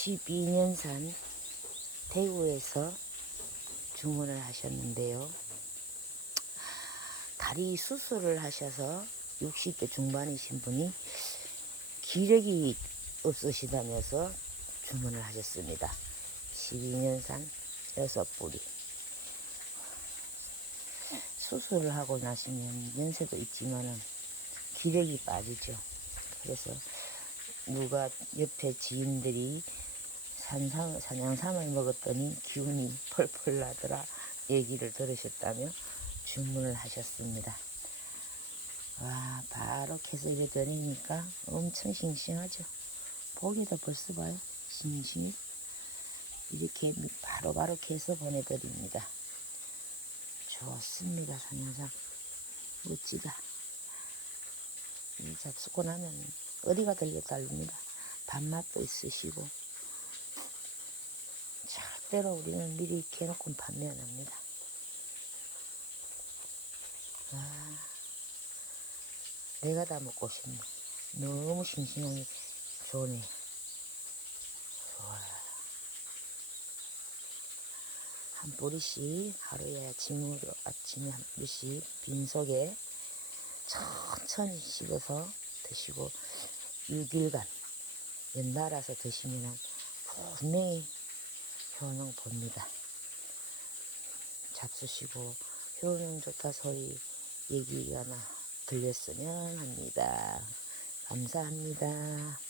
12년산 대구에서 주문을 하셨는데요. 다리 수술을 하셔서 60대 중반이신 분이 기력이 없으시다면서 주문을 하셨습니다. 12년산 6뿌리. 수술을 하고 나시면 연세도 있지만은 기력이 빠지죠. 그래서 누가 옆에 지인들이 산상, 산양삼을 먹었더니 기운이 펄펄 나더라 얘기를 들으셨다며 주문을 하셨습니다. 와, 바로 캐서 이래 드리니까 엄청 싱싱하죠. 보기도 벌써 봐요. 싱싱히. 이렇게 바로바로 캐서 보내드립니다. 좋습니다, 산양삼. 멋지다. 이 잡수고 나면 어디가 들려 달립니다. 밥맛도 있으시고. 절대로 우리는 미리 캐놓고 판매 안 합니다. 아, 내가 다 먹고 싶네. 너무 싱싱하게 좋네. 좋아. 한 뿌리씩 하루에 아침으로 아침에 한 뿌리씩 빈속에 천천히 씹어서 드시고 6일간 연달아서 드시면 분명히 효능 봅니다. 잡수시고 효능 좋다 소리 얘기가 나 들렸으면 합니다. 감사합니다.